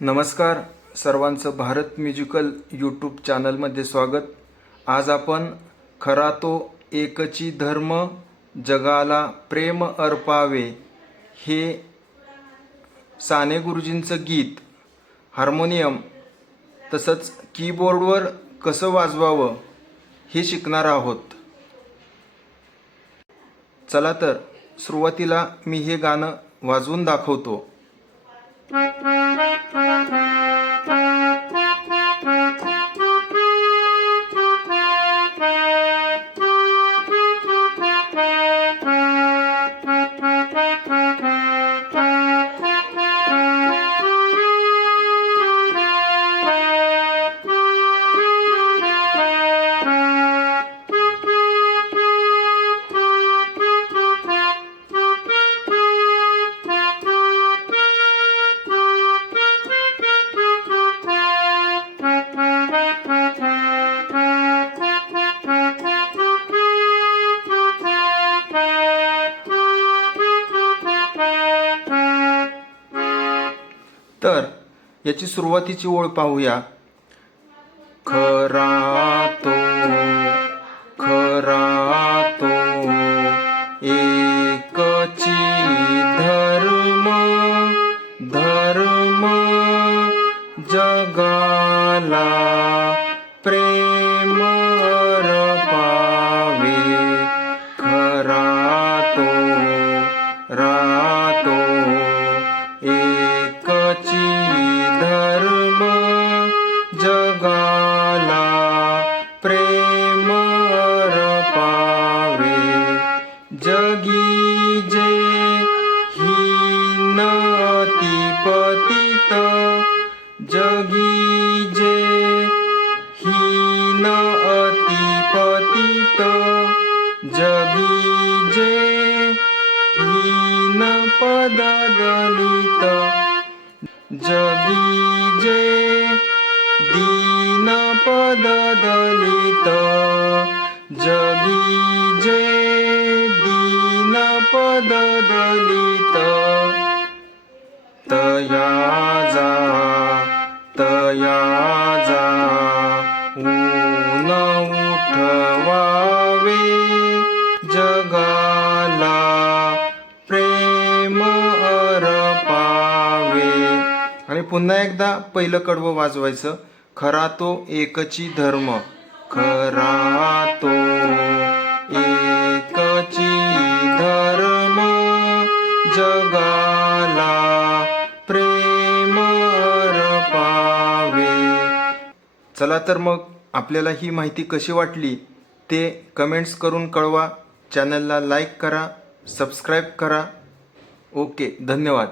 नमस्कार सर्वांचं Bharat musical YouTube चॅनलमध्ये स्वागत. आज आपण खरा तो एकची धर्म जगाला प्रेम अर्पावे हे साने गुरुजींचं गीत हार्मोनियम तसंच कीबोर्डवर कसं वाजवावं हे शिकणार आहोत. चला तर सुरुवातीला मी हे गाणं वाजवून दाखवतो. तर याची सुरुवातीची ओळ पाहूया. खरा तो खरा तो एकची धर्म धर्म जगाला प्रेम पतित जगी जे हीन अतिपतित जगी जे हीन पद दलित जगी जे दीन पद दलित जगी जे दीन पद दलित तया जा तया जा ऊन उठवावे जगाला प्रेम पावे आणि पुन्हा एकदा पहिलं कडवं वाजवायचं खरा तो एकची धर्म खरा तो एकची धर्म जग चला तर मग आपल्याला ही माहिती कशी वाटली ते कमेंट्स करून कळवा. चॅनलला लाईक करा सबस्क्राईब करा. ओके धन्यवाद.